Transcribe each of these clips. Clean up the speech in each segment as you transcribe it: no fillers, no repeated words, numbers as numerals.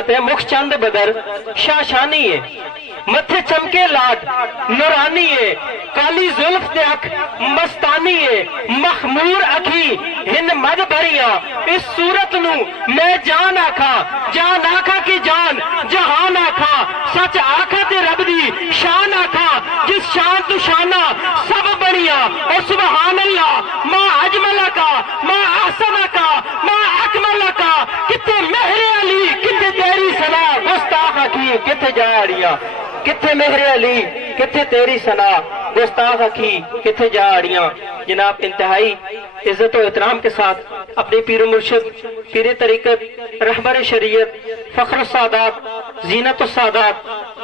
فرماتے ہیں مخ چند بدر شاشانی ہے، متھے چمکے لاٹ نورانی ہے، کالی زلف تے اکھ مستانی ہے، مخمور اکھی ہن مد بھریاں، اس صورت نو میں جان آکھا، جان آکھا کی جان جہان آکھا، سچ آکھا تے رب دی شان آکھا، جس شان تو شانہ سب بڑیاں، اور سبحان اللہ ما اجملہ کا ما احسنہ کا ما اکملہ کا، کتے مہر علی کتے تیری ثنا گستاخ اکھی کتے جاڑیاں، کتھے مہر علی کتھے تیری ثنا گستاخ اکھی کتھے جاڑیاں۔ جناب انتہائی عزت و احترام کے ساتھ اپنی پیر و مرشد، پیر طریقت، رہبر شریعت، فخر السادات، زینت السادات،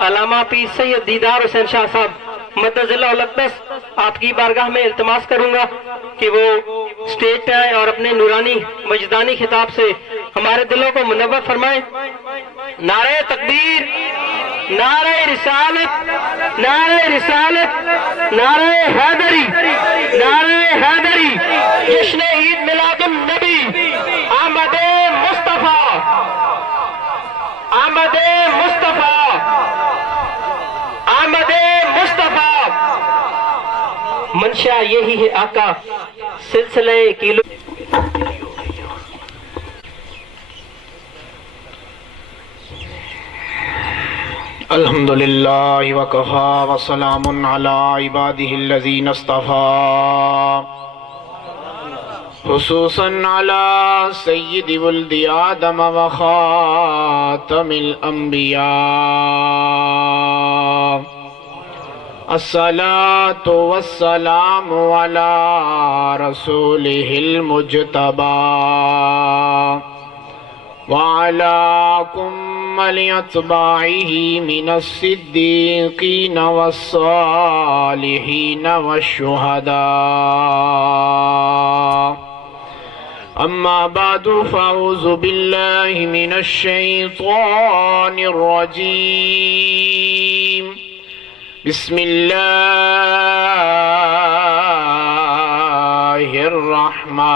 علامہ پیر سید دیدار حسین شاہ صاحب مدد اللہ الاقدس، آپ کی بارگاہ میں التماس کروں گا کہ وہ سٹیج پہ آئے اور اپنے نورانی وجدانی خطاب سے ہمارے دلوں کو منور فرمائیں۔ نعرہ تکبیر، نعرہ رسالت، نعرہ رسالت، نعرہ حیدری، نعرہ حیدری، جشن عید میلاد النبی، آمد مصطفیٰ، آمد مصطفیٰ، آمد مصطفیٰ۔ منشا یہی ہے آقا سلسلہ کیلو۔ الحمدللہ وکفا وسلام علی عبادہ الذین اصطفیٰ، خصوصاً علی سید ولد آدم وخاتم الانبیاء، الصلاة والسلام علی رسولہ المجتبی، وعلى كمل أتباعه من الصديقين والصالحين والشهداء، أما بعد فأعوذ بالله من الشيطان الرجيم، بسم الله الرحمن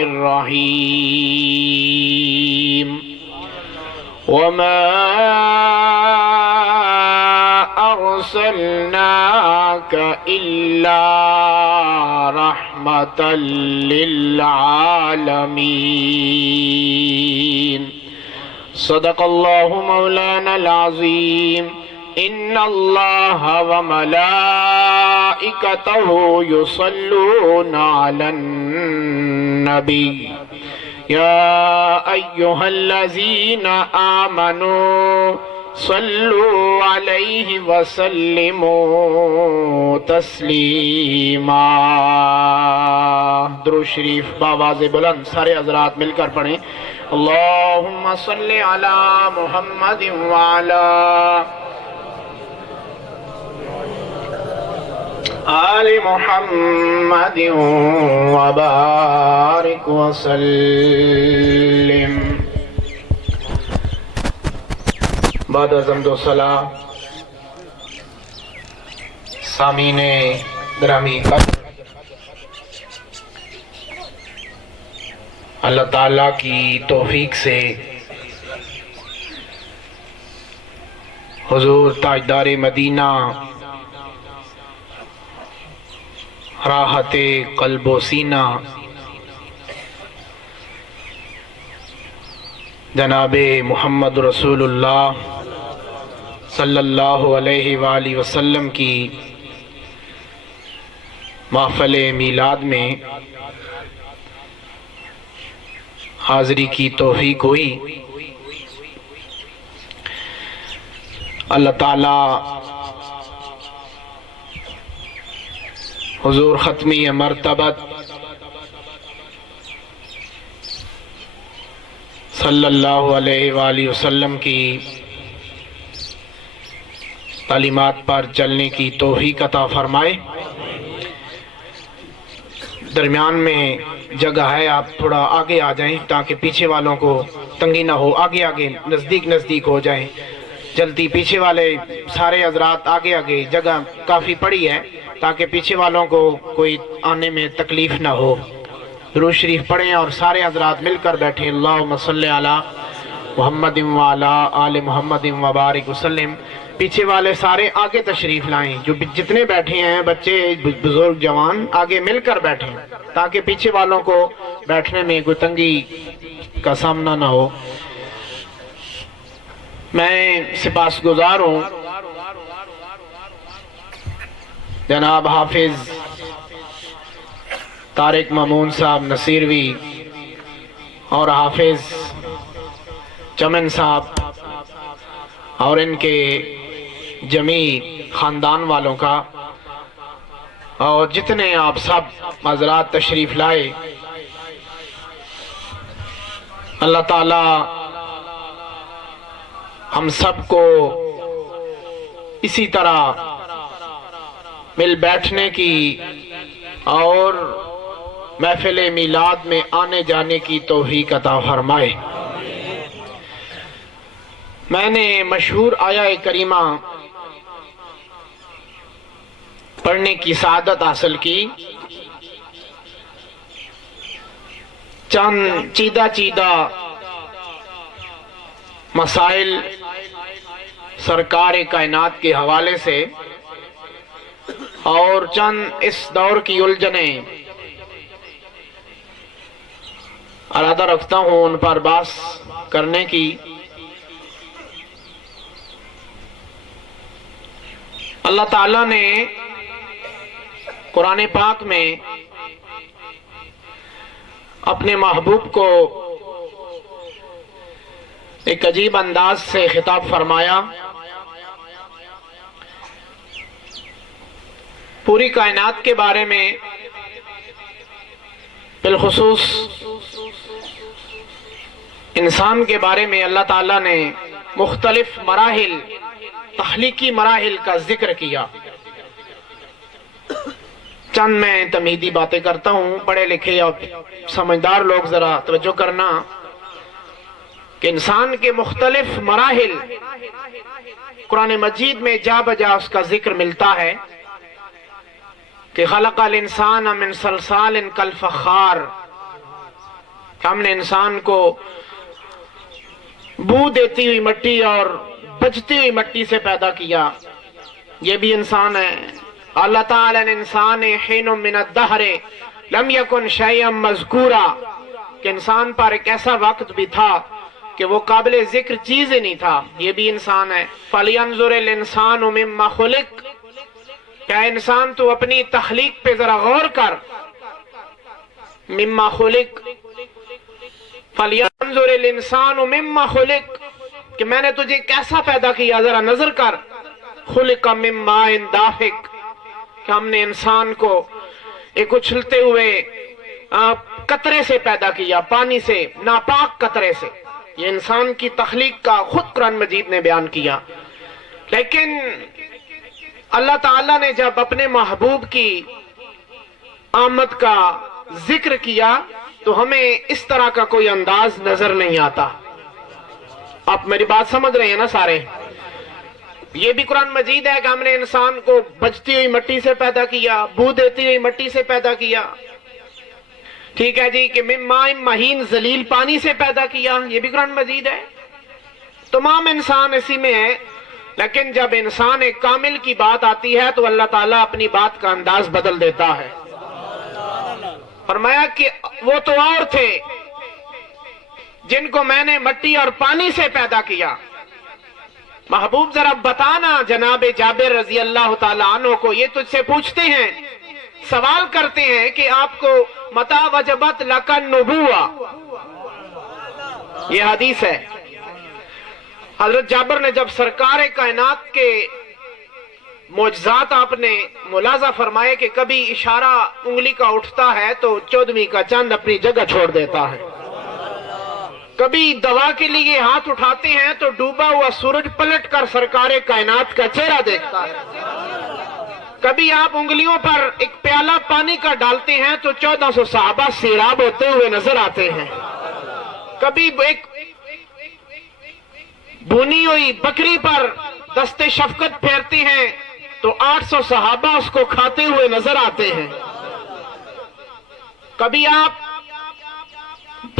الرحيم، وما أرسلناك إلا رحمة للعالمين، صدق الله مولانا العظيم، إن الله وملائكته يصلون على النبي، يا أيها الذين آمنوا صلوا عليه وسلموا تسلیما۔ درود شریف بآواز بلند سارے حضرات مل کر پڑھیں، اللہم صل علی محمد وعلی آل محمد وبارک وسلم۔ بعد از حمد و ثنا، سامعین گرامی، اللہ تعالیٰ کی توفیق سے حضور تاجدار مدینہ راحت قلب و سینہ جناب محمد رسول اللہ صلی اللہ علیہ وآلہ وسلم کی محفل میلاد میں حاضری کی توفیق ہوئی۔ اللہ تعالیٰ حضور ختمی مرتبت صلی اللہ علیہ وآلہ وسلم کی تعلیمات پر چلنے کی توفیق عطا فرمائے۔ درمیان میں جگہ ہے، آپ تھوڑا آگے آ جائیں تاکہ پیچھے والوں کو تنگی نہ ہو، آگے آگے نزدیک ہو جائیں جلدی۔ پیچھے والے سارے حضرات آگے آگے، جگہ کافی پڑی ہے تاکہ پیچھے والوں کو کوئی آنے میں تکلیف نہ ہو۔ درود شریف پڑھیں اور سارے حضرات مل کر بیٹھیں. اللہم صلی علی محمد وعلی آل محمد وبارک وسلم. پیچھے والے سارے آگے تشریف لائیں، جو جتنے بیٹھے ہیں بچے بزرگ جوان آگے مل کر بیٹھیں تاکہ پیچھے والوں کو بیٹھنے میں کوئی تنگی کا سامنا نہ ہو. میں سپاسگزار ہوں جناب حافظ طارق مامون صاحب نصیروی اور حافظ چمن صاحب اور ان کے جمیع خاندان والوں کا، اور جتنے آپ سب حضرات تشریف لائے. اللہ تعالی ہم سب کو اسی طرح مل بیٹھنے کی اور محفل میلاد میں آنے جانے کی توفیق عطا فرمائے. میں نے مشہور آیہ کریمہ پڑھنے کی سعادت حاصل کی. چند چیدہ مسائل سرکار کائنات کے حوالے سے اور چند اس دور کی الجھنیں ارادہ رکھتا ہوں ان پر بحث کرنے کی. اللہ تعالیٰ نے قرآن پاک میں اپنے محبوب کو ایک عجیب انداز سے خطاب فرمایا. پوری کائنات کے بارے میں، بالخصوص انسان کے بارے میں اللہ تعالیٰ نے مختلف مراحل، تخلیقی مراحل کا ذکر کیا. چند میں تمہیدی باتیں کرتا ہوں. پڑھے لکھے اور سمجھدار لوگ ذرا توجہ کرنا کہ انسان کے مختلف مراحل قرآن مجید میں جا بجا اس کا ذکر ملتا ہے کہ خلق الانسان من صلصال کالفخار، ہم نے انسان کو بو دیتی ہوئی مٹی اور بجتی ہوئی مٹی سے پیدا کیا. یہ بھی انسان ہے. اللہ تعالیٰ نے انسان حین من الدہر لم یکن شیئا مذکورا، کہ انسان پر ایک ایسا وقت بھی تھا کہ وہ قابل ذکر چیز ہی نہیں تھا. یہ بھی انسان ہے. فَلْيَنْظُرِ الْإِنسَانُ مِمَّا خُلِقَ، کیا انسان تو اپنی تخلیق پہ ذرا غور کر. مِمَّا خُلِقَ، فَلْيَنْظُرِ الْإِنسَانُ مِمَّا خُلِقَ، کہ میں نے تجھے کیسا پیدا کیا، ذرا نظر کر. خُلِقَ مِن مَاءٍ دَافِقٍ، کہ ہم نے انسان کو ایک اچھلتے ہوئے قطرے سے پیدا کیا، پانی سے، ناپاک قطرے سے. یہ انسان کی تخلیق کا خود قرآن مجید نے بیان کیا. لیکن اللہ تعالیٰ نے جب اپنے محبوب کی آمد کا ذکر کیا تو ہمیں اس طرح کا کوئی انداز نظر نہیں آتا. آپ میری بات سمجھ رہے ہیں نا سارے؟ یہ بھی قرآن مجید ہے کہ ہم نے انسان کو بجتی ہوئی مٹی سے پیدا کیا، بو دیتی ہوئی مٹی سے پیدا کیا. ٹھیک ہے جی، کہ من ماء مہین ذلیل، پانی سے پیدا کیا. یہ بھی قرآن مجید ہے. تمام انسان اسی میں ہے. لیکن جب انسان ایک کامل کی بات آتی ہے تو اللہ تعالیٰ اپنی بات کا انداز بدل دیتا ہے. فرمایا کہ وہ تو اور تھے جن کو میں نے مٹی اور پانی سے پیدا کیا. محبوب ذرا بتانا جناب جابر رضی اللہ تعالیٰ عنہ کو، یہ تجھ سے پوچھتے ہیں، سوال کرتے ہیں کہ آپ کو متا وجبت لک النبوہ، یہ حدیث ہے. حضرت جابر نے جب سرکار کائنات کے معجزات آپ نے ملاحظہ فرمائے کہ کبھی اشارہ انگلی کا اٹھتا ہے تو 14ویں کا چاند اپنی جگہ چھوڑ دیتا ہے، کبھی دوا کے لیے ہاتھ اٹھاتے ہیں تو ڈوبا ہوا سورج پلٹ کر سرکار کائنات کا چہرہ دیکھتا ہے، کبھی آپ انگلیوں پر ایک پیالہ پانی کا ڈالتے ہیں تو 1400 صحابہ سیراب ہوتے ہوئے نظر آتے ہیں، کبھی ایک بھونی ہوئی بکری پر دست شفقت پھیرتے ہیں تو 800 صحابہ اس کو کھاتے ہوئے نظر آتے ہیں، کبھی آپ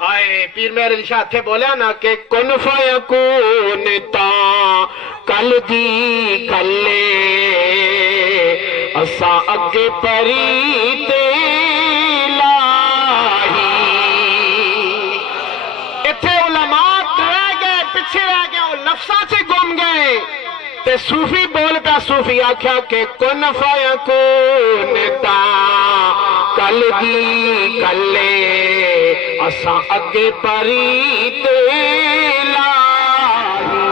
آئے پیر میرے علی شاہ تھے بولیا نا کہ کن فیکون تا کل دی کلے اساں اگے پری تے لاہی. اتھے علماء رہ گئے پیچھے رہ گئے وہ لفظاں سے گم گئے تے صوفی بول پیا صوفی آکھیا کہ کن فیکون تا کل دی کلے اساں اگے پری تے لاہی.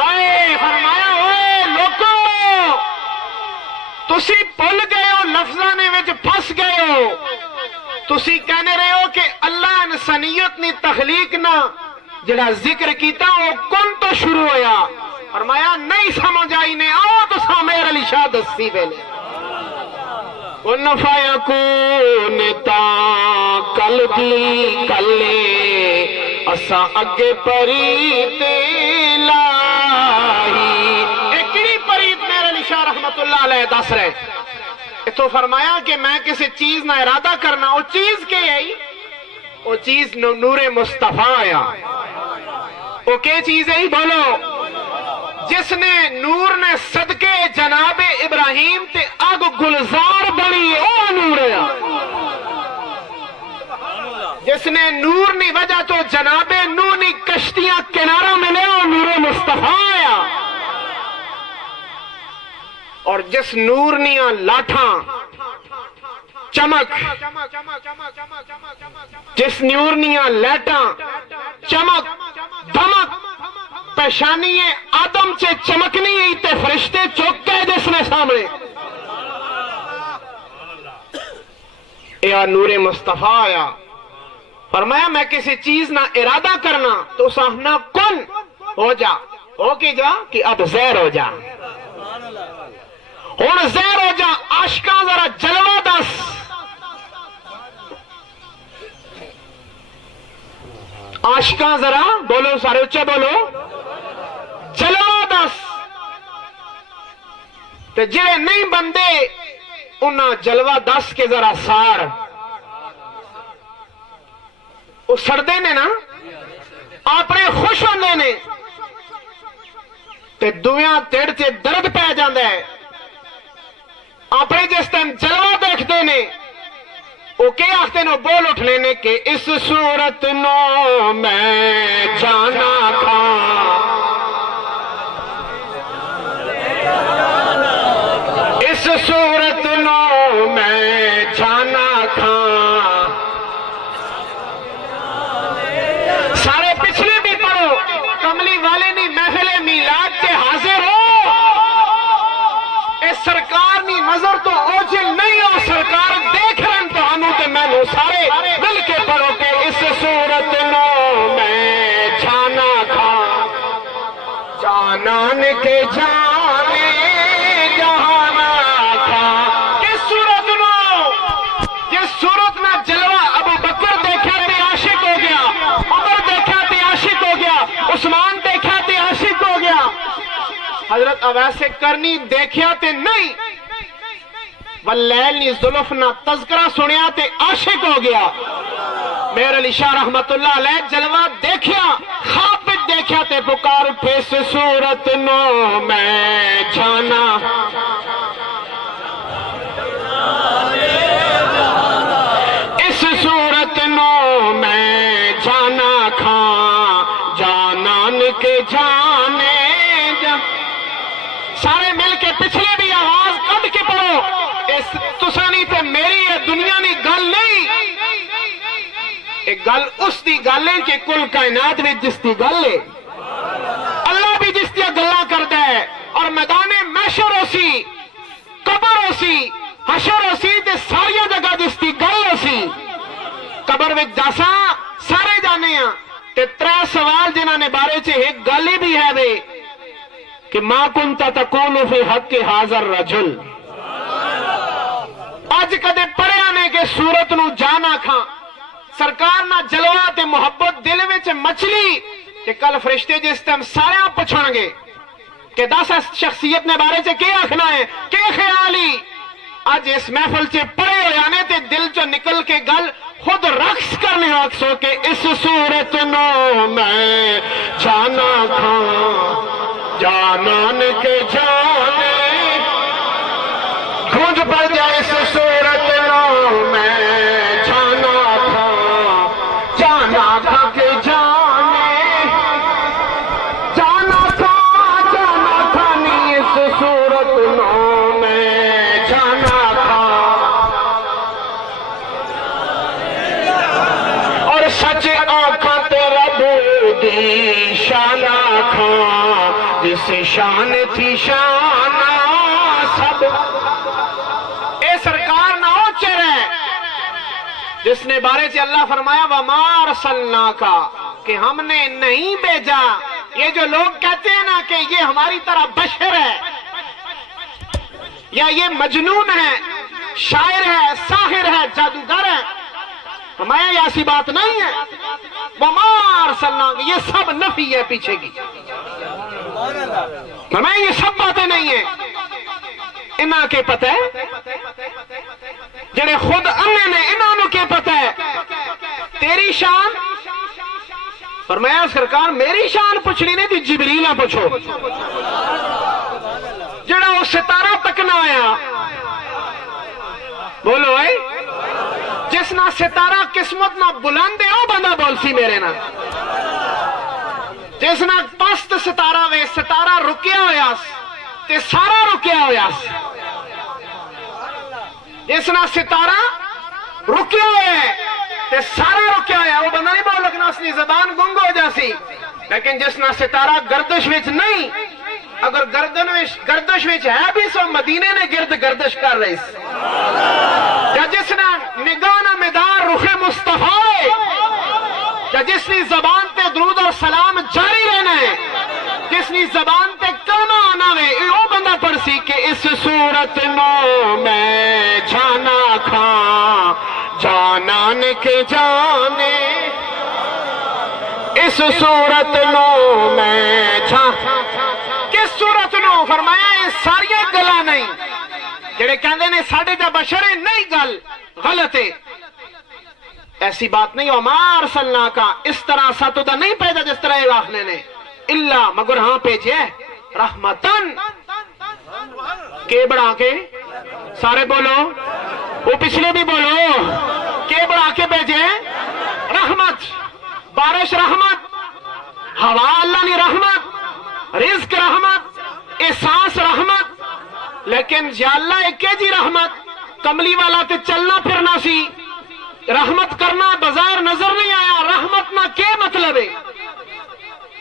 آئے فرمایا اوے لوکو تسی بھول گئے ہو لفظاں نے وچ پھس گئے ہو. تسی کہنے رہے ہو کہ اللہ انسانیت نے تخلیق نہ جڑا ذکر کیتا وہ کن تو شروع ہویا. فرمایا نہیں سمجھ آئی نے آؤ تو سامیر علی شاہ دسی پہلے کن فیکون تا کل دی کلے اساں اگے پری تے لاہی. ایکڑی پریت میرے علی شاہ رحمت اللہ علیہ دس رہے تو فرمایا کہ میں کسی چیز نہ ارادہ کرنا وہ چیز کے آئی وہ چیز نور مصطفیٰ آیا. وہ کیا چیز ہے بولو جس نے نور نے صدقے جناب ابراہیم تے اگ گلزار بنی او نور ہے. جس نے نور نی وجہ تو جناب نور نی کشتیاں کنارہ ملے او نور مصطفیٰ آیا. اور جس نور نیاں لاٹھاں چمک جس نور نیاں لیٹاں چمک دھمک پیشانی آدم سے چمکنی ہی تے فرشتے چوک گئے جس نے سامنے یا نور مصطفیٰ آیا. فرمایا میں کسی چیز نہ ارادہ کرنا تو سامنا کن ہو جا ہو کی جا کہ اب زہر ہو جا اور زہر ہو جا. عاشقاں ذرا جلوہ دس عاشقاں ذرا بولو سارے اچھے بولو جلوہ دس. تے جڑے نہیں بندے انہاں جلوہ دس کے ذرا سار وہ سڑدے نے نا اپنے خوش ہوندے نے تے دویاں تیڑ تے درد پہ جاندہ ہے. اپنے جس ٹائم جلوہ دیکھتے نے وہ کیا آختے نو بول اٹھنے نے کہ اس صورت نو میں جانا تھا اس صورت نو میں جانا تھا. سارے پچھلے بھی پڑھو کملی والے نی محفل میلاد کے حاضر ہو. اس سرکار نی نظر تو اوجل نہیں ہو سرکار دیکھ رہن تو ہموں تے میں نو سارے مل کے پڑھو کہ اس صورت نو میں جانا تھا جانان کے جانے جہانا تھا. کس صورت نو جس صورت میں جلوہ ابو بکر دیکھا تے عاشق ہو گیا عمر دیکھا تے عاشق ہو گیا عثمان دیکھا تے عاشق ہو گیا حضرت اویس کرنی دیکھیا تے نہیں واللیل نی زلف نہ تذکرہ سنیا تے عاشق ہو گیا. میرے علی شاہ رحمت اللہ علیہ جلوہ دیکھیا خواب پہ دیکھیا تے پکار اٹھے اس صورت نو میں جانا اس صورت نو میں جانا کھاں جانان کے جانے سارے مل کے پچھلے بھی آواز کٹ کے پڑھو. اس تسانی تے میری ہے دنیا نی گل نہیں ایک گل اس دی گل ہے کہ کل کائنات میں جس دی گل ہے اللہ بھی جس دیا گلہ کرتا ہے. اور میدان محشر ہو سی قبر ہو سی حشر ہو سی تے ساری جگہ جس دی گل ہو سی. قبر میں جاسا سارے جانے ہیں تے ترے سوال جنہاں نے بارے چھے ایک گلی بھی ہے بے کہ ما کنتا تکون فی حق حاضر رجل. آج کدے پڑے آنے کے صورت نو جانا کھاں سرکار نہ جلوہ تے محبت دل وچ مچلی کہ کل فرشتے جس ٹائم سارے پچھڑ گے کہ دس شخصیت نے بارے سے کیا آخنا ہے کہ خیالی آج اس محفل سے پڑے ہو جانے تے دل چو نکل کے گل خود رقص کرنے وقت سو کے اس صورت نو میں جانا کھاں جانان کے جانے گونج پڑ جائے اس صورت نو میں جانا کھاں کے جانے جانا کھاں نہیں اس صورت نو میں جانا سچ آنکھاں تیرا دی شان آنکھاں جس شان تھی شان سب اے سرکار نہ ہو چرے جس نے بارے سے اللہ فرمایا وَمَا أَرْسَلْنَاكَ کہ ہم نے نہیں بھیجا. یہ جو لوگ کہتے ہیں نا کہ یہ ہماری طرح بشر ہے یا یہ مجنون ہے شاعر ہے ساحر ہے جادوگر ہے ہمیں ایسی بات نہیں ہے. وَمَا أَرْسَلْنَاكَ یہ سب نفی ہے پیچھے کی ہمیں یہ سب باتیں نہیں ہیں. انہاں کے پتہ ہے جنہیں خود انہیں نے انہوں کے پتہ ہے تیری شان فرمایا سرکار میری شان پوچھنی نہیں تھی جبریل پوچھو جڑا وہ ستارہ تک نہ آیا بولو اے جس نہ ستارہ قسمت نہ بلند ہے وہ بندہ بول سی میرے نا جس نہ پست ستارہ وے ستارہ رکیا ہویا تے سارا رکیا ہویا جس نہ ستارہ رکیا ہویا تے سارا رکیا ہویا وہ بندہ نہیں بول لکنا اس نے زبان گنگ ہو جاسی. لیکن جس نہ ستارہ گردش وچ نہیں اگر گردش وچ ہے بھی سو مدینے نے گرد گردش کر رہی یا جس نے نگاہ نہ مدار رخ مصطفیٰ یا جس نے زبان تے درود اور سلام جاری رہنا ہے جس نے زبان تے کلمہ آنا ہے وہ بندہ پڑھ سی کہ اس صورت نو میں جانا کھاں جانان کے جانے اس صورت نو میں کس صورت نو فرمایا یہ ساری گلا نہیں جڑے کہندے نے ساڈے تے بشر نہیں گل غلط ہے ایسی بات نہیں. وَمَا أَرْسَلْنَاكَ اس طرح ساتو دا نہیں پیدا جس طرح یہ آخنے نے اللہ مگر ہاں پیجے رحمتن کے بڑھا کے سارے بولو وہ پچھلے بھی بولو کے بڑھا کے بھیجے رحمت بارش رحمت ہوا اللہ نے رحمت رزق رحمت احساس رحمت لیکن یا اللہ ایک جی رحمت کملی والا تے چلنا پھرنا سی رحمت کرنا بظاہر نظر نہیں آیا رحمت نہ کیا مطلب ہے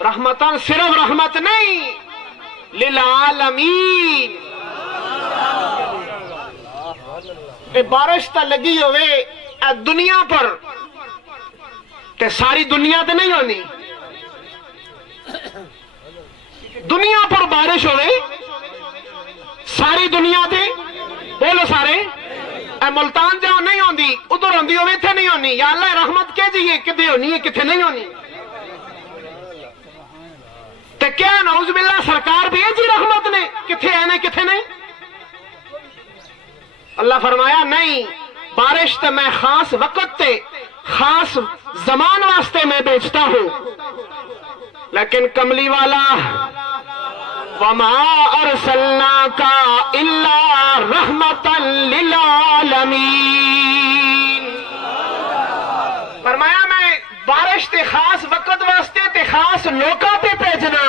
رحمتان صرف رحمت نہیں للعالمین اے بارش تا لگی ہوئے اے دنیا پر تے ساری دنیا تے نہیں ہونی دنیا پر بارش ہوئے ساری دنیا تے بولو سارے اے ملتان جاؤ نہیں ہوندی ادھر ہوندی ہوئے تھے نہیں ہونی یا اللہ رحمت کہہ جئیے کدھے ہونی ہے کتھے نہیں ہونی تے کیا نعوذ باللہ سرکار بھی جی رحمت نے کتھے آنے کتھے نہیں اللہ فرمایا نہیں بارش تے میں خاص وقت تے خاص زمان واسطے میں بیچتا ہوں لیکن کملی والا وَمَا أَرْسَلْنَاكَ إِلَّا رَحْمَةً لِلْعَالَمِينَ فرمایا میں بارش تے خاص وقت واسطے تے خاص لوکاں تے بھیجنا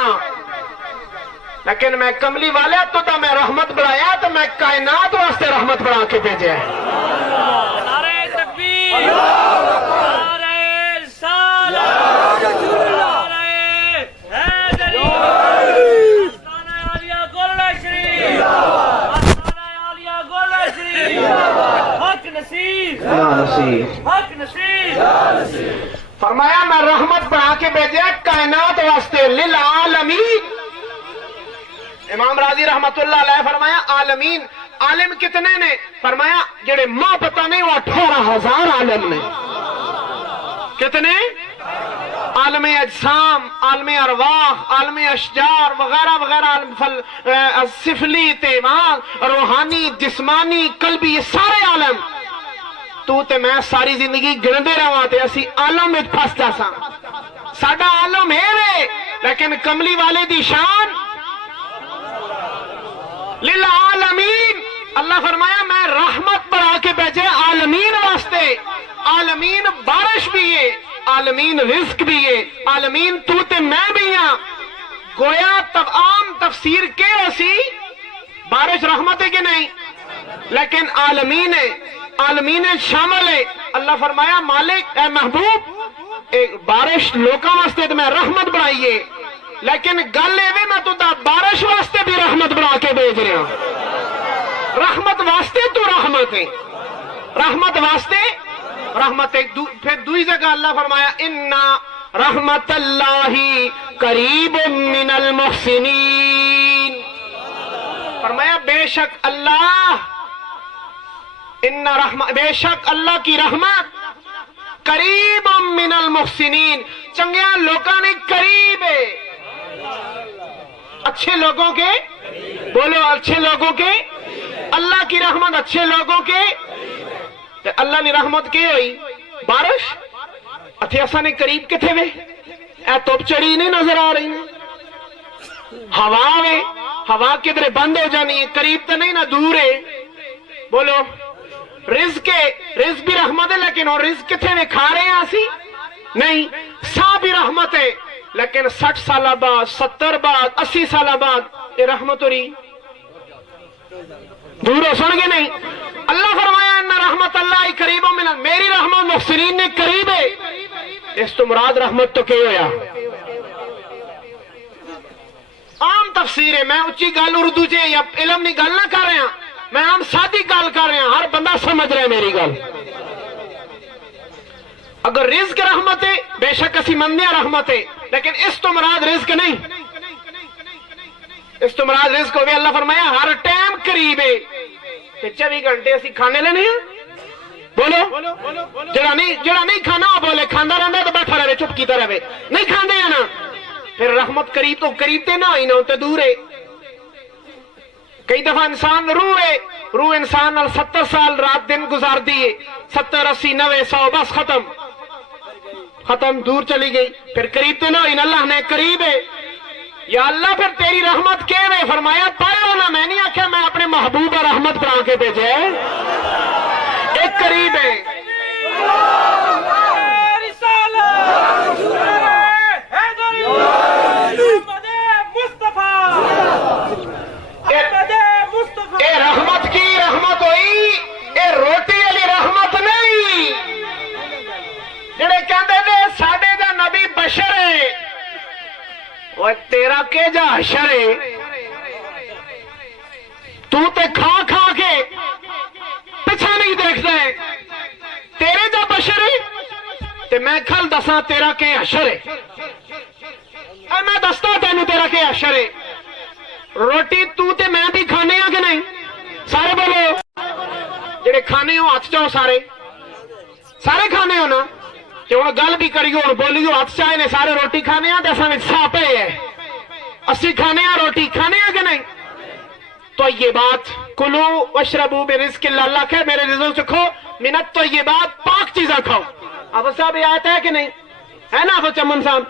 لیکن میں کملی والے تو میں رحمت بڑھایا تو میں کائنات واسطے رحمت بڑھا کے بھیجا ہے. نعرہ تکبیر نعرہ رسالت نعرہ حیدری آستانہ عالیہ گولڑا شریف آستانہ عالیہ گولڑا شریف حق نصیب حق نصیب فرمایا میں رحمت بڑھا کے بھیجا کائنات واسطے للعالمین. امام راضی رحمت اللہ علیہ فرمایا عالمین عالم کتنے نے فرمایا جڑے ماں پتہ نہیں وہ 18,000 عالم نے کتنے عالم اجسام عالم ارواح عالم اشجار وغیرہ وغیرہ عالم سفلی تیمان روحانی جسمانی قلبی یہ سارے عالم تو تے میں ساری زندگی گرندے رہا تے اسی عالم میں پھس جاساں ساڈا عالم ہے لیکن کملی والے دی شان للعالمین اللہ فرمایا میں رحمت بنا کے بھیجے عالمین واسطے عالمین بارش بھی ہے عالمین رزق بھی ہے عالمین تو تے میں بھی ہاں گویا تب عام تفسیر کے اسی بارش رحمت ہے کہ نہیں لیکن عالمین ہے عالمین شامل ہے اللہ فرمایا مالک اے محبوب ایک بارش لوکاں واسطے تو میں رحمت بنائیے لیکن گل یہ میں تو بارش واسطے بھی رحمت بنا کے بھیج رہا ہوں رحمت واسطے تو رحمت ہے رحمت واسطے رحمت ہے پھر دوسری جگہ اللہ فرمایا انا رحمت اللہ قریب من المحسنین فرمایا بے شک اللہ بے شک اللہ کی رحمت قریب من المحسنین چنگیاں لوگوں نے قریب ہے اچھے لوگوں کے بولو اچھے لوگوں کے اللہ کی رحمت اچھے لوگوں کے تے اللہ نے رحمت کی ہوئی بارش اتھے اساں نے قریب کتھے وے اے توپ چڑی نہیں نظر آ رہی ہوا وے ہوا کدھر بند ہو جانی ہے قریب تو نہیں نہ دور ہے بولو رزق بھی رحمت ہے لیکن اور رزق کتھے میں کھا رہے ہیں اسی نہیں سا بھی رحمت ہے لیکن 60 سالہ بعد 70 بعد 80 سالہ بعد یہ رحمت ہو رہی دور ہو سن گے نہیں اللہ فرمایا ان رحمت اللہ قریب من میری رحمت محسنین نے قریب ہے اس تو مراد رحمت تو کیا ہویا عام تفسیر ہے میں اچھی گل اردو چ یا علم نہیں گل نہ کر رہا میں عام سادی گل کر رہا ہر بندہ سمجھ رہا ہے میری گل اگر رزق رحمت ہے بے شک اسی مندیاں رحمت ہے لیکن اس تو مراد رزق نہیں اس تو مراد رزق ہوئے اللہ فرمایا ہر ٹائم قریب ہے 24 گھنٹے اسی کھانے لینے ہیں بولو جڑا نہیں کھانا بولے کھانا رہتا ہے تو بیٹھا رہے چپ کیتا رہے نہیں کھاندے ہیں نا پھر رحمت قریب تو قریب تے نہ ہوئی نہ ہوتے دور ہے کئی دفعہ انسان روح انسان 70 سال رات دن گزار دیے 70 80 90 100 بس ختم دور چلی گئی پھر قریب تو نہ ہوئی اللہ نے قریب ہے یا اللہ پھر تیری رحمت کے میں فرمایا پڑھو نا میں نہیں آخیا میں اپنے محبوب اور رحمت بنا کے بھیجے ایک قریب ہے اے رحمت کی رحمت ہوئی اے روٹی والی رحمت نہیں جڑے کہندے نے ساڈے دا نبی بشر ہے وہ تیرا کے جا حشر ہے تو تے کھا کھا کے پیچھے نہیں دیکھتا ہے تیرے جا بشر ہے تے میں کھل دساں تیرا کے حشر ہے اے میں دستا تینوں تیرا کے حشر ہے روٹی تو تے میں بھی کھانے ہاں کہ نہیں سارے بولو جڑے کھانے ہو ہاتھ چاہو سارے کھانے ہو نا کہ وہ گل بھی کریو اور بولیو ہاتھ چاہے نے سارے روٹی کھانے ہاں تو میں ساپے ہے اسی کھانے ہاں روٹی کھانے ہاں کہ نہیں تو یہ بات کلو وشربو برزق اللہ کہ میرے رزق چکھو منت تو یہ بات پاک چیزیں کھاؤ اب صاحب یہ آیت ہے کہ نہیں ہے نا ابو چمن صاحب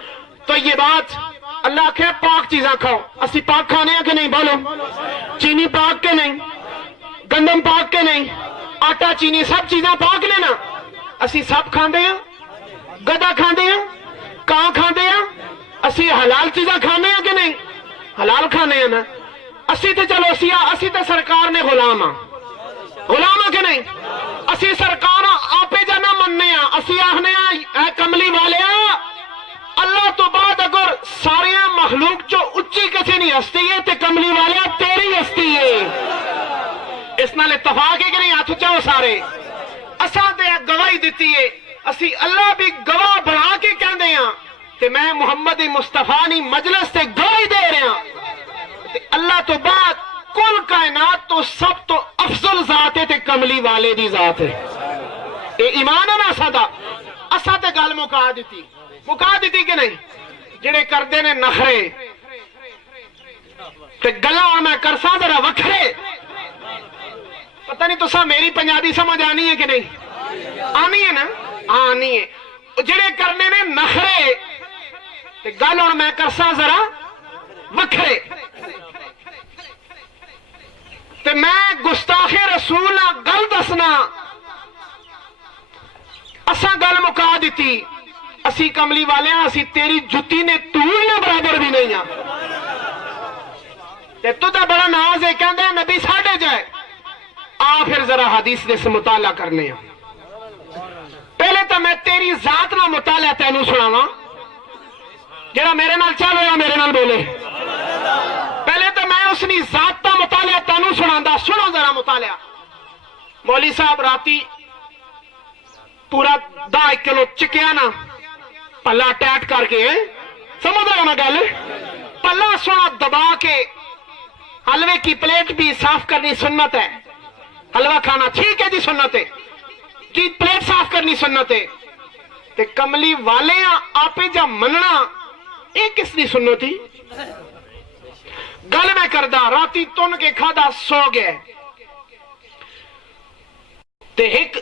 تو یہ بات اللہ کہ پاک چیزیں کھاؤ اسی پاک کھانے ہیں کہ نہیں بولو چینی پاک کے نہیں گندم پاک کے نہیں آٹا چینی سب چیزیں پاک لینا اسی سب کھاندے ہیں گدا کھاندے ہیں کہاں کھاندے ہیں اسی حلال چیزیں کھانے ہیں کہ نہیں حلال کھانے ہیں نا اسی تے چلو اسی تے سرکار نے غلام کہ نہیں اسی سرکار آپے جانا مننے ہیں اسی آہنے ہیں کملی والے اللہ تو بعد اگر سارے مخلوق جو اچھی کسی نہیں ہستی ہے تے کملی والے تیری ہستی ہے اس نال اتفاق ہے کہ نہیں ہاتھ چاہو سارے اساں تے گواہی دیتی ہے اسی اللہ بھی گواہ بنا کے کہندے ہیں کہ میں محمد مصطفیٰ نی مجلس سے گواہی دے رہے ہیں اللہ تو بعد کل کائنات تو سب تو افضل ذات ہے تے کملی والے دی ذات ہے اے ایمان ہے نا اساں تے گل مکا دیتی کہ نہیں جڑے کردے نے نخرے تے گلا میں کرساں ذرا وکھرے پتہ نہیں تساں میری پنجابی سمجھ آنی ہے کہ نہیں آنی ہے نا؟ آنی ہے. جڑے کرنے نے نخرے تے گل ہن میں کرساں ذرا وکھرے. تے میں گستاخ رسول گل دسنا. اساں گل مکا دیتی. اسی کملی والے ہاں, اسی تیری جتی نے طول نے برابر بھی نہیں ہاں. تے تو دا بڑا ناز ہے کہندے نبی ساڈے جائے. آ پھر ذرا حدیث دے سے مطالعہ کرنے ہیں. پہلے تو میں تیری ذات نہ مطالعہ تینوں سناواں. جڑا میرے نال چل ہویا میرے نال بولے. پہلے تو میں اس نے ذات کا مطالعہ تینوں سناندا. سنو ذرا مطالعہ. مولوی صاحب راتی پورا 10 کلو چکیا نا پلا ٹیٹ کر کے, سمجھ رہے ہو نا گل؟ پلا سونا دبا کے حلوے کی پلیٹ بھی صاف کرنی سنت ہے. حلوہ کھانا ٹھیک ہے جی, سنت ہے. کی پلیٹ صاف کرنی سنت ہے. تے کملی والے آپ جا مننا یہ کس دی سنت تھی؟ گل میں کردہ راتی تن کے کھادا سو گئے. تے ایک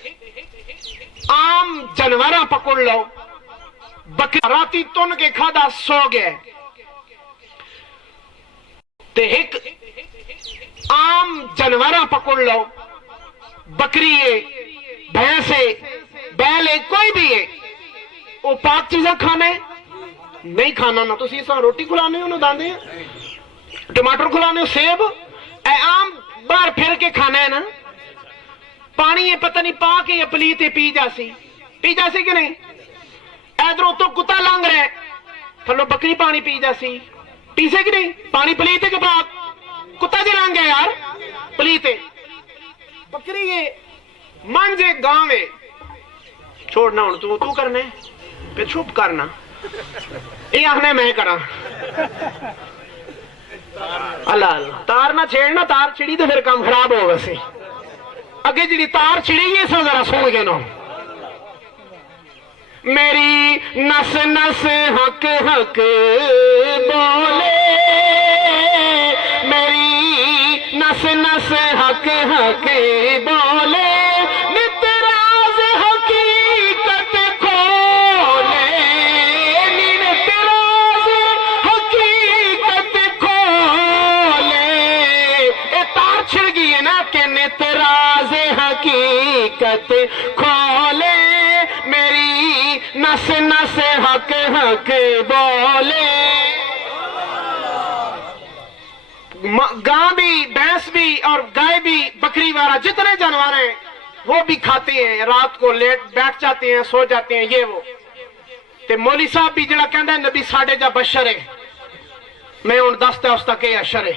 عام جنوراں پکڑ لو. بکری راتی تن کے کھادا سو گئے. تے ایک عام جنوراں پکڑ لو. بکری ہے, بھینس ہے, بیل ہے, کوئی بھی ہے. وہ پاک چیزیں کھانے نہیں کھانا نا. تسی اساں روٹی کھلانے ہو نا داندے ہیں, ٹماٹر کھلانے ہو, سیب اے عام باہر پھر کے کھانا ہے نا. پانی ہے پتہ نہیں پاک ہے یا پلیت ہے, پی جاسی کہ نہیں؟ ادھروں تو کتا لنگ رہے تھلو بکری پانی پی جاسی, پیسے کہ نہیں؟ پانی پلیت ہے کہ پاک؟ کتا جی لنگ ہے یار, پلیت ہے. بکری ہے منجے گاؤں ہے. چھوڑنا ہوں تو کرنے پھر چھپ کرنا. یہ آخنے میں کرا اللہ اللہ. تار نہ چھیڑنا, تار چھڑی تو پھر کام خراب ہو ویسے. اگے جڑی تار چھڑی ہے سو ذرا سن کے نو. میری نس نس حق حق بولے, میری نس نس حق حق بولے, نتراز حقیقت کھولے, نتراز حقیقت کھولے. اے تار چھڑ گئی ہے نا کہ نتراز حقیقت کھولے, میری نس نس حق حق بولے. گاں بھی, بھینس بھی, اور گائے بھی, بکری وارا جتنے جانور ہیں وہ بھی کھاتے ہیں. رات کو لیٹ بیٹھ جاتے ہیں, سو جاتے ہیں, یہ وہ. تے مولوی صاحب بھی جڑا کہندا ہے نبی ساڈے جا بشر ہے, میں ہن دستا اس تک یہ اشر ہے.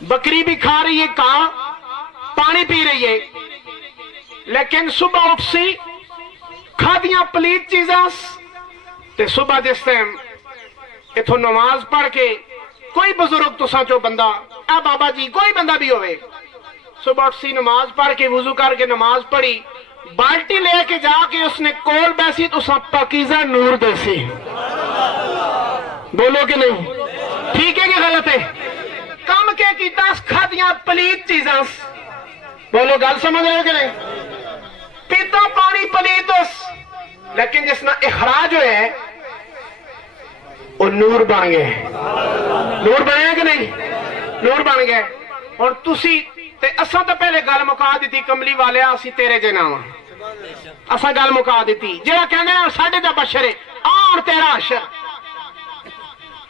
بکری بھی کھا رہی ہے کہاں, پانی پی رہی ہے, لیکن صبح اٹھ سی کھادیاں پلیت چیزاں. تے صبح جس ٹائم اتھو نماز پڑھ کے کوئی بزرگ تو سانچو بندہ, اے بابا جی کوئی بندہ بھی ہوئے, صبح اٹھ سی نماز پڑھ کے وضو کر کے نماز پڑھی, بالٹی لے کے جا کے اس نے کول بیسی تو سا پاکیزہ نور دیسی. بولو کہ نہیں؟ ٹھیک ہے کہ غلط ہے؟ کم کے کیتا کھادیاں پلیت چیزاں. بولو گل سمجھ رہے ہو کہ نہیں؟ پیتا پانی پلیتس, لیکن جس نہ اخراج ہوئے ہے وہ نور بن گئے. نور بنے کہ نہیں؟ نور بن گئے. اور تسی تے اساں تو پہلے گل مکا دیتی کملی والے اسی تیرے جنا وا. اساں گل مکا دیتی. جڑا کہنے ساڈے دا بشر ہے اور تیرا اشر.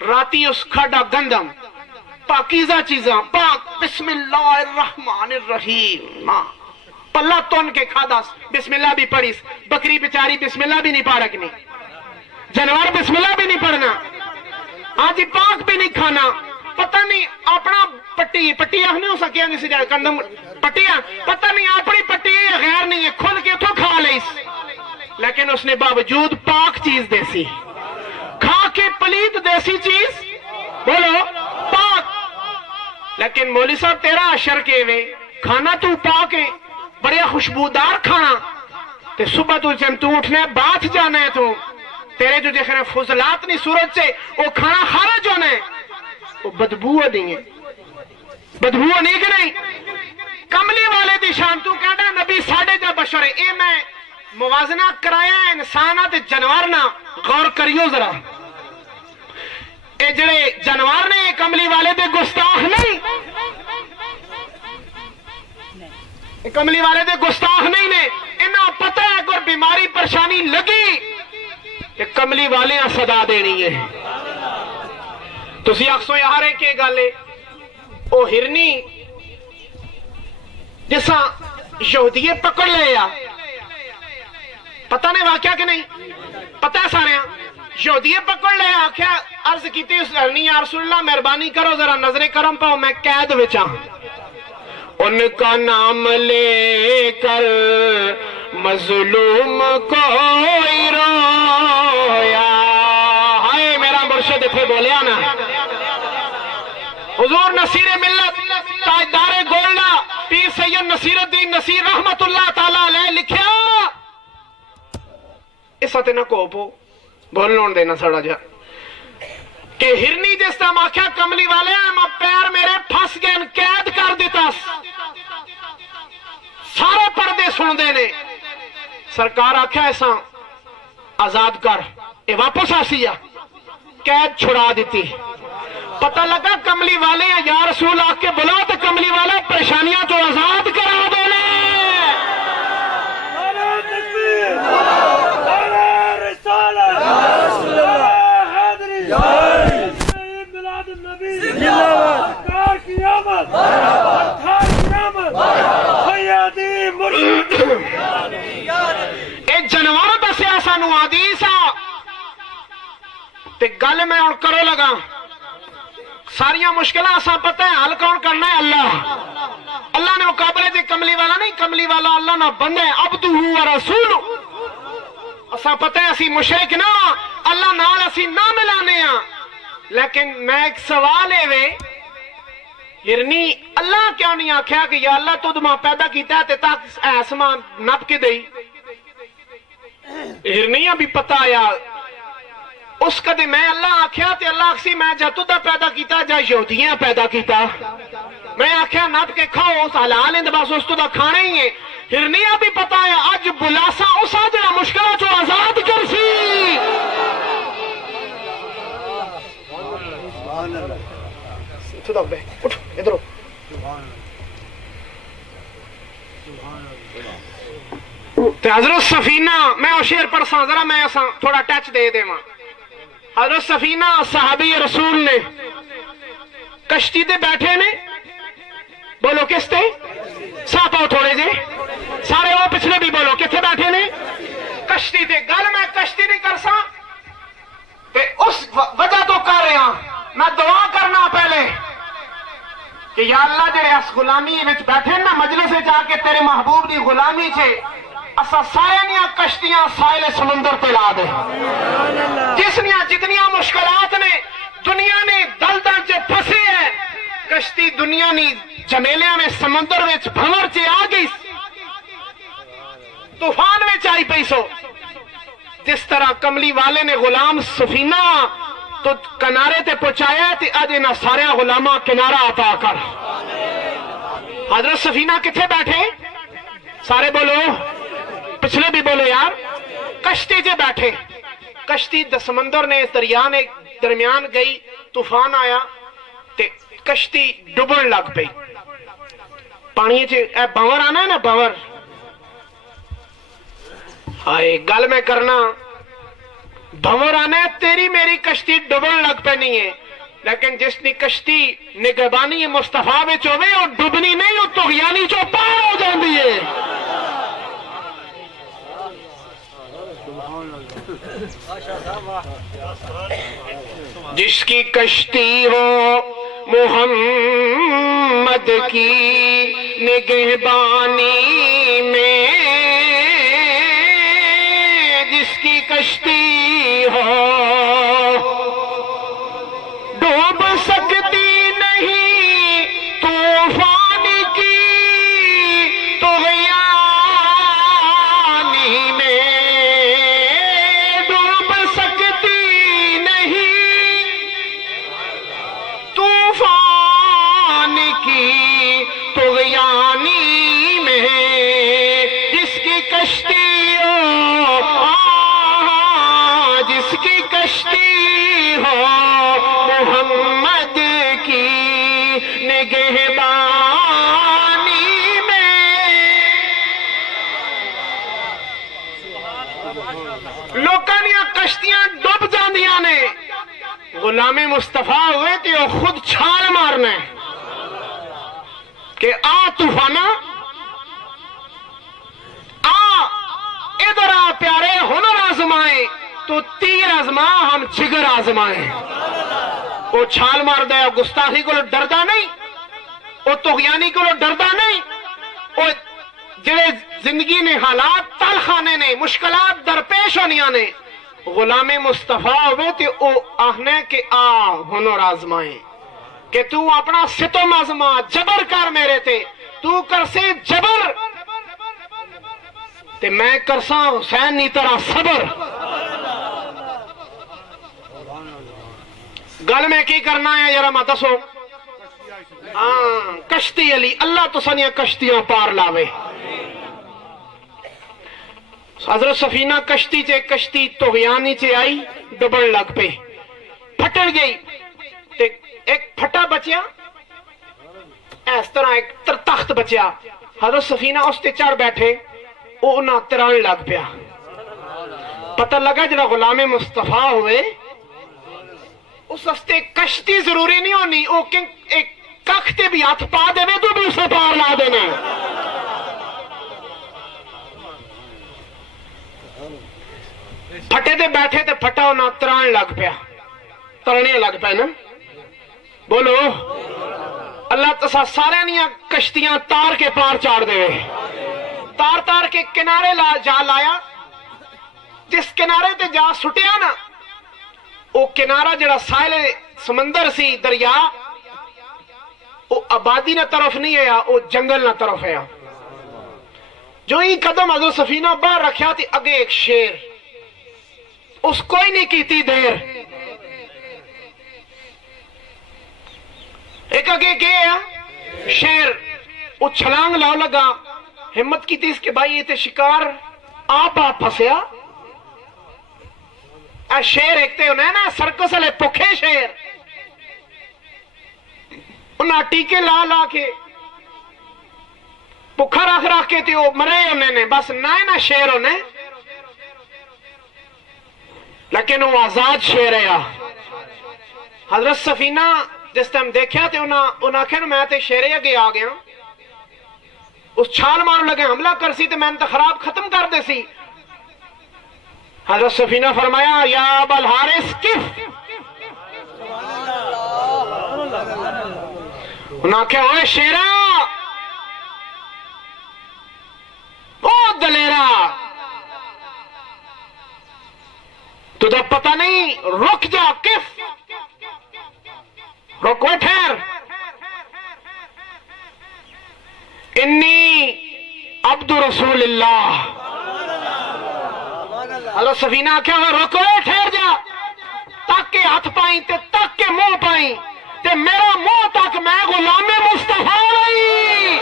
راتی اس کھڈا گندم پاکیزہ چیزاں پاک, بسم اللہ الرحمن الرحیم, پلہ تون کے کھادا, بسم اللہ بھی پڑھی. بکری بیچاری بسم اللہ بھی نہیں پڑھ رکھنی, جانور بسم اللہ بھی نہیں پڑھنا, ہاں جی پاک بھی نہیں کھانا. پتہ نہیں اپنا پٹی آخنے ہو سکیا نہیں سی کندم پٹیاں, پتہ نہیں اپنی پٹی غیر نہیں ہے, کھل کے تو کھا لیس, لیکن اس نے باوجود پاک چیز دیسی کھا کے پلیت دیسی چیز بولو پاک. لیکن مولوی صاحب تیرا اشر کے وے کھانا تو پاک ہے, بڑے خوشبودار کھانا. تے صبح تو جن تو اٹھنے بات جانا ہے, تو تیرے جو دیکھ رہے ہیں فضلات نہیں سورج سے, وہ کھانا خارج ہونا ہے, وہ بدبو نہیں ہے. بدبو نہیں کہ نہیں؟ کملی والے دی شان تو کہنا نبی ساڑھے جا بشر ہے. اے میں موازنہ کرایا انسانات جنوار نہ غور کریو ذرا. اے جڑے جنوار نے کملی والے دے گستاخ نہیں, کملی والے دے گستاخ نہیں نے. انہاں پتہ ہے اگر بیماری پریشانی لگی کہ کملی والے صدا دینی ہے. تسی اکسو یار ہے کہ گالے او ہرنی جیسا یہودیے پکڑ لے یا پتہ نہیں واقعہ کہ نہیں پتہ ہے سارے یہودیے پکڑ لے آکھیا عرض کیتی اس ہرنی یا رسول اللہ مہربانی کرو ذرا نظر کرم پاؤ میں قید وچاں. ان کا نام لے کر مظلوم کوئی رویا. ہائے میرا مرشد اتھے بولیا نا. حضور نصیر ملت تاجدار گولڈا پیر سید نصیر الدین نصیر رحمت اللہ تعالیٰ علیہ لکھیا اس وقت نہ کوپو بول لون دینا سڑا جا کہ ہرنی جس طرح آکھیا کملی والے ہیں پیر میرے پھنس گئے قید کر دیتا سارے پردے سن دے نے. سرکار آکھیا ایسا آزاد کر اے واپس آسی جا قید چھڑا دیتی. پتہ لگا کملی والے ہیں یا رسول آکھ کے بلا تو کملی والے پریشانیاں تو آزاد کرا دو نے. نعرہ تکبیر، نعرہ رسالت، نعرہ حیدری، عید میلاد النبی، سرکار کی آمد، سرکار کی آمد، سیدی مرشد. اے جنوار دسیا سانو حدیثا تے گل میں اور کرو لگا ساریاں مشکلیں اساں پتہ ہے حل کون کرنا ہے اللہ. اللہ نے مقابلے دے کملی والا نہیں, کملی والا اللہ نہ بندہ ہے عبدہ و رسول. اساں پتہ ہے اسی مشرک نہ اللہ نال اسی نہ ملانے ہاں. لیکن میں ایک سوال ہے وے ہرنی اللہ کیوں نہیں آکھیا کہ یا اللہ تو دماغ پیدا کیتا ہے تے تاک آسمان نپ کے دئی. ہرنیاں بھی پتہ آیا اس کدے میں اللہ آکھیا تے اللہ اکسی میں جاتو دا پیدا کیتا جا یہودیاں پیدا کیتا. میں آکھیا نپ کے کھاؤ اس حلال اند بس اس تو دا کھانا ہی ہے. ہرنیاں بھی پتہ ہے اج بلاسا اس آجڑا مشکلہ جو آزاد کر سی. اٹھ ادھر تے حضرت سفینہ میں او شیر پرساں ذرا میں اساں تھوڑا ٹچ دے دے ماں. حضرت سفینہ صحابی رسول نے کشتی دے بیٹھے نے بولو کس تے ساتھ آؤ تھوڑے جے سارے وہ پچھلے بھی بولو کتنے بیٹھے نے کشتی تے. گل میں کشتی نہیں کر سا تے اس وجہ تو کر رہے ہیں میں دعا کرنا پہلے کہ یا اللہ جڑے اس غلامی وچ بیٹھے نا مجلس سے جا کے تیرے محبوب دی غلامی چھے اسا سارے نیا کشتیاں ساحل سمندر پہ لا دے. جس نیا جتنیاں مشکلات نے دنیا نے دلدل چے پھسے ہیں کشتی دنیا نی جمیلیاں میں سمندر وچ بھنور چے آ گئی طوفان وچ آئی پیسو. جس طرح کملی والے نے غلام سفینہ تو کنارے تے پہنچایا تے اج انہاں سارے غلاماں کنارہ عطا کر. حضرت سفینہ کتھے بیٹھے سارے بولو پچھلے بھی بولو یار کشتی جے بیٹھے. کشتی سمندر نے دریا نے درمیان گئی طوفان آیا تے کشتی ڈبن لگ پئی. پانی چے اے باور آنا ہے نا باور آئے گل میں کرنا بھور آنا ہے تیری میری کشتی ڈبن لگ پہ نہیں ہے. لیکن جس نے کشتی نگہبانی مصطفیٰ وچ ہوے اور ڈبنی نہیں وہ طغیانی چو پار ہو جاندی ہے. جس کی کشتی ہو محمد کی نگہبانی میں جس کی کشتی ہو ڈوب سکتی نہیں طوفان کی طغیانی میں ڈوب سکتی نہیں طوفان کی طغیانی کشتی ہو محمد کی نگہبانی میں، لوکاں دیاں کشتیاں ڈب جاندیاں نے، غلام مصطفیٰ ہوئے تے وہ خود چھال مارنا ہے کہ آ طوفانہ آ ادھر آ پیارے، ہنر آزمائیں تو تیر آزما، ہم جگر آزمائیں۔ وہ چھال مار دے، گستاخی کو ڈردا نہیں، وہ طغیانی کو ڈردا نہیں، وہ جڑے زندگی نے حالات تلخانے نے، مشکلات درپیش ہونیاں نے، غلام مصطفیٰ ہوئے تے او آہنے کہ آ ہنر آزمائیں، کہ تو اپنا ستم آزما، جبر کر میرے تے، تو کرسے جبر تے میں کرساں حسین نی طرح صبر۔ گل میں کی کرنا ہے یارا ماں دسو؟ کشتی علی اللہ تو سنیا کشتیاں پار لاوے۔ حضرت سفینہ کشتی چے کشتی طغیانی چے آئی، ڈبڑ لگ پہ، پھٹڑ گئی، ایک پھٹا بچیا، اس طرح ایک تخت بچیا، حضرت سفینہ اس تے چڑھ بیٹھے، وہ انہاں تران لگ پیا۔ پتہ لگا جڑا غلام مصطفیٰ ہوئے اس واسطے کشتی ضروری نہیں ہونی، وہ ایک کخ تے بھی ہاتھ پا دے تو بھی اسے پار لا دینا۔ پھٹے دے بیٹھے تے پھٹا انہاں تران لگ پیا، ترنے لگ پیا نا، بولو اللہ تسا سارے نیاں کشتیاں تار کے پار چاڑ دے، تار تار کے کنارے جا لایا، جس کنارے تے جا سٹیا نا، وہ کنارہ جڑا ساحل سمندر سی دریا، وہ آبادی نہ طرف نہیں ہے، وہ جنگل نہ طرف ہے۔ جو ہی قدم حضرت سفینہ باہر رکھیا تھی، اگے ایک شیر، اس کوئی نہیں کیتی دیر، ایک اگے گیا شیر، وہ چھلانگ لاؤ لگا، ہمت کی تھی اس کے بھائی یہ تے شکار آپ پھسیا۔ شیر ایک تے انہیں نا سرکس والے پکھے شیر، انہاں ٹیکے لا لا کے پکھا رکھ رکھ کے تے وہ مرے انہیں نے، بس نہ شیر انہیں، لیکن وہ آزاد شیر ہے۔ حضرت سفینہ جس ٹائم دیکھا تے انہاں آکھیا میں تے شیرے اگے آ گیا، اس چھال مارو لگے حملہ کر سی تے میں نے خراب ختم کر دے سی۔ حضرت سفینہ فرمایا یا ابا الحارث کف، انہاں کہا اوے شیرہ او دلیرہ، تجھے پتہ نہیں، رک جا، کف رکو، ٹھہر، انی عبد رسول اللہ۔ حضرت سفینہ کیا ہوا، رکو، ٹھہر جا، تک کے ہاتھ پائیں تے تک کے منہ پائیں تے میرا منہ تک، میں غلام مصطفیٰ نہیں۔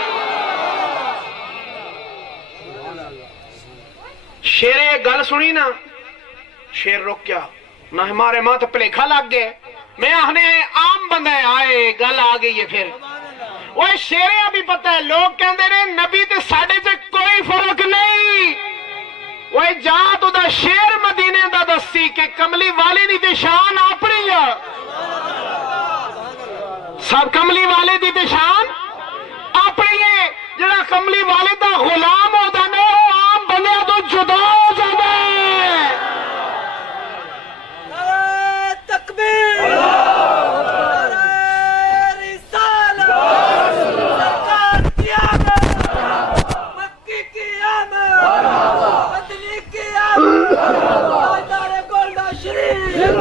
شیر گل سنی نا، شیر رک گیا، نہ ہمارے ماں تو پلیکھا لگ گئے، میں آنے عام بندہ آئے گل آ گئی ہے۔ پھر وہ شیرے ابھی پتہ ہے، لوگ کہندے نے نبی تے ساڑھے سے کوئی فرق نہیں، وہ جا تو دا شیر مدینے دا دستی کہ کملی والی دی تے شان اپنی ہے، سب کملی والے دی تے شان اپنی ہے، جڑا کملی والے دا غلام ہوتا نے وہ عام بندے تو جدا ہو جاتا ہے۔ تکبیر، رسالت، سرکار کی آمد، مکی کی آمد، مدنی کی آمد، تاجدار گولڈا شریف۔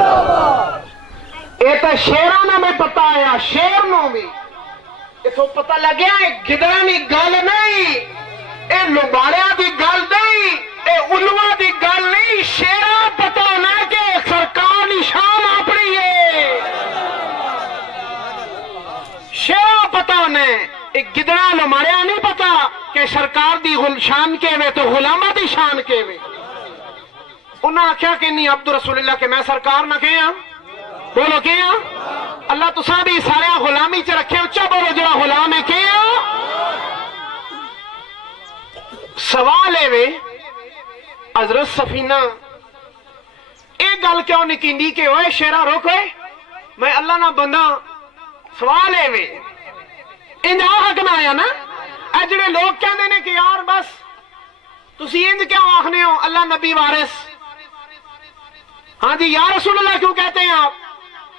یہ تو شیرانہ میں پتا آیا، شیر نو بھی اتو پتہ لگیا، گدڑا دی گل نہیں، اے لباڑیا دی گل نہیں، اے علوہ دی گل نہیں، شیرہ پتہ ہونا کہ سرکار نشان اپنی ہے، شیرہ پتہ ہونا ہے، ایک گدڑا لباڑیا نہیں پتا کہ سرکار دی شان کے میں تو غلامہ دی شان کے میں۔ انہاں آکھیا کہ نہیں عبد رسول اللہ کہ میں سرکار نہ کہیا بولو کہیا اللہ تساں بھی سارے غلامی چ رکھے اچھا بولو جڑا غلام ہے کہیا سوال ہے وے حضرت سفینہ ایک گل کیوں نہیں کیندی کہ اوے شیرا روکے میں اللہ نہ بندہ سوال ہے وے انج حق نہ آیا نا اے جڑے لوگ کہندے نے کہ یار بس تسی انج کیوں آخنے ہو اللہ نبی وارث ہاں جی یا رسول اللہ کیوں کہتے ہیں آپ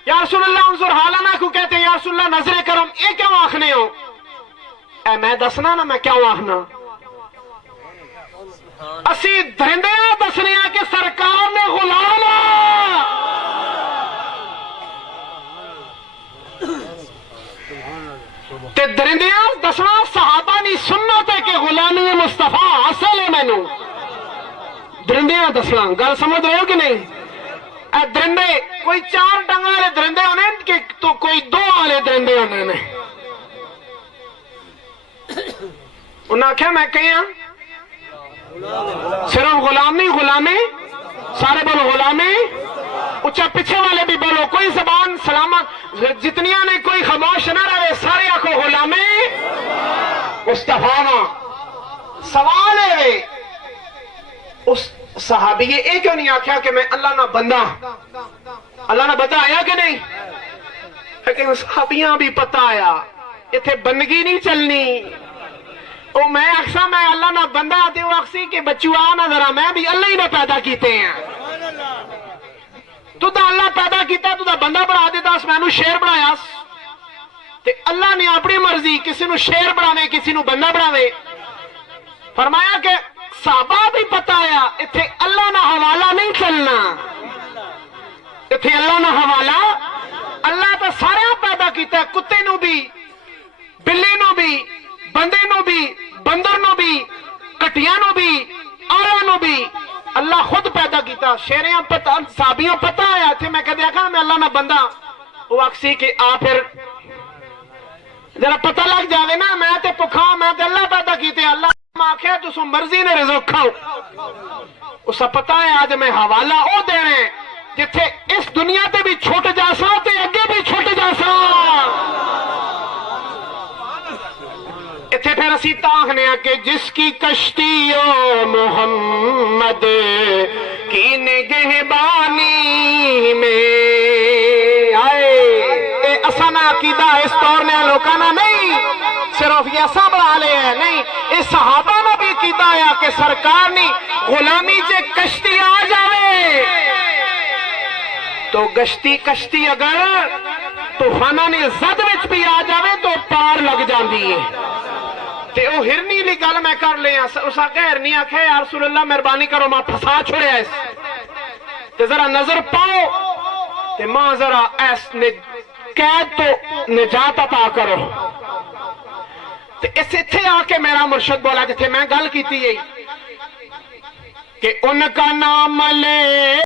یا رسول اللہ انظر حالنا کیوں کہتے ہیں یا رسول اللہ نظر کرم یہ کیوں آخنے ہو اے میں دسنا نا میں کیوں آخنا اسی دھندے دسنے کہ سرکار نے غلام تے درندیاں دسنا صحابہ نہیں سنت ہے کہ غلامی مصطفیٰ اصل ہے مینوں درندیاں دسنا گل سمجھ رہے ہو کہ نہیں اے درندے کوئی 4 ٹنگ والے درندے ہونے کہ تو کوئی 2 والے درندے ہونے نے انہاں کیا میں کہیا صرف غلام نہیں غلامی سارے بولو غلامی اچھا پیچھے والے بھی بولو کوئی زبان سلامت جتنیاں نے کوئی خاموش نہ رہے سارے آنکھوں غلامی مصطفیٰ سوال ہے اس صحابی یہ کیوں نہیں آکھیا کہ میں اللہ نہ بندہ اللہ نہ بندہ آیا کہ نہیں لیکن صحابیاں بھی پتہ آیا اتھے بندگی نہیں چلنی او میں اکسا میں اللہ نہ بندہ آتے ہوں اکسی کہ بچو آنا ذرا میں بھی اللہ ہی نے پیدا کیتے ہیں تو دا اللہ پیدا کیتا تو دا بندہ بنا دیتا اس میں نو شیر بنایا تے اللہ نے اپنی مرضی کسی نو شیر بناوے کسی نو بندہ بناوے فرمایا کہ صحابہ بھی پتہ آیا اتھے اللہ نہ حوالہ نہیں چلنا اتھے اللہ نہ حوالہ اللہ تو سارے پیدا کیتا ہے کتے نو بھی بلی نو بھی بندے نو بھی بندر نو بھی کٹیاں نو بھی آرہ نو بھی اللہ خود پیدا کیتا شیریاں پتہ صحابیوں پتہ آیا تھے میں کہتے ہیں میں اللہ نہ بندہ وہ اکسی کہ آ پھر ذرا پتہ لگ جاوے نا میں تے پکھا میں تے اللہ پیدا کیتے اللہ آکھے تو سو مرضی نے رزق کھاؤ اسا پتہ ہے آج میں حوالہ او دے رہے ہیں جتھے اس دنیا تے بھی چھوٹ جاسا تے اگے بھی چھوٹ جاسا اتھے پھر اسی تاخنے ہیں کہ جس کی کشتی او محمد کی نگہبانی میں آئے اے اسانا عقیدہ اس طورنے لوکانا نہیں صرف یہ سب آلے ہیں نہیں اس صحابہ نے بھی عقیدہ آیا کہ سرکار نہیں غلامی سے کشتی آ جاوے تو کشتی اگر طوفانہ نے زد وچ بھی آ جاوے تو پار لگ جاندی ہے تے او ہرنی لی گل میں کر لیا اس آگے ہرنی آکھے یا رسول اللہ مہربانی کرو ماں پھسا چھوڑے ایس تے ذرا نظر پاؤ تے ماں ذرا ایس قید تو نجات عطا کرو تے اس اتھے آ کے میرا مرشد بولا جتھے میں گل کیتی ہے کہ ان کا نام لے